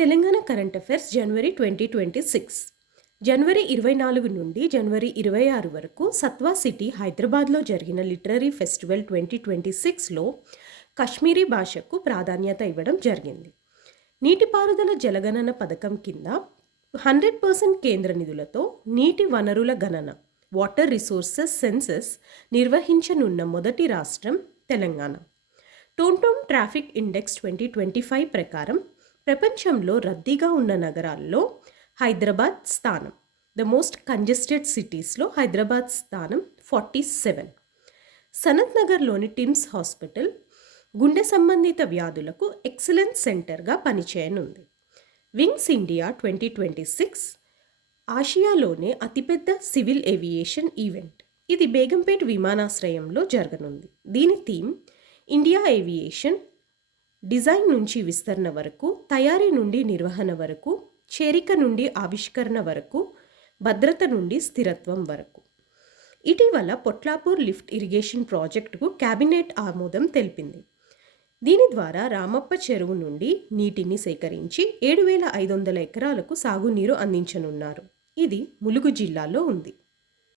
Telangana current affairs జనవరి 2026. జనవరి 24 నుండి జనవరి 26 వరకు Satva city హైదరాబాద్లో జరిగిన లిటరరీ ఫెస్టివల్ 2026లో కశ్మీరీ భాషకు ప్రాధాన్యత ఇవ్వడం జరిగింది. నీటిపారుదల జలగణన పథకం కింద 100% కేంద్ర నిధులతో నీటి వనరుల గణన వాటర్ రిసోర్సెస్ సెన్సస్ నిర్వహించనున్న మొదటి రాష్ట్రం తెలంగాణ. టోంటోమ్ ట్రాఫిక్ ఇండెక్స్ 2025 ప్రకారం ప్రపంచంలో రద్దీగా ఉన్న నగరాల్లో హైదరాబాద్ స్థానం. ద మోస్ట్ కంజెస్టెడ్ సిటీస్లో హైదరాబాద్ స్థానం 47. సనత్ నగర్లోని టిమ్స్ హాస్పిటల్ గుండె సంబంధిత వ్యాధులకు ఎక్సలెన్స్ సెంటర్గా పనిచేయనుంది. వింగ్స్ ఇండియా 2026 ఆసియాలోనే అతిపెద్ద సివిల్ ఏవియేషన్ ఈవెంట్. ఇది బేగంపేట్ విమానాశ్రయంలో జరగనుంది. దీని థీమ్ ఇండియా ఏవియేషన్. డిజైన్ నుంచి విస్తరణ వరకు, తయారీ నుండి నిర్వహణ వరకు, చేరిక నుండి ఆవిష్కరణ వరకు, భద్రత నుండి స్థిరత్వం వరకు. ఇటీవల పొట్లాపూర్ లిఫ్ట్ ఇరిగేషన్ ప్రాజెక్టుకు కేబినెట్ ఆమోదం తెలిపింది. దీని ద్వారా రామప్ప చెరువు నుండి నీటిని సేకరించి 7,500 ఎకరాలకు సాగునీరు అందించనున్నారు. ఇది ములుగు జిల్లాలో ఉంది.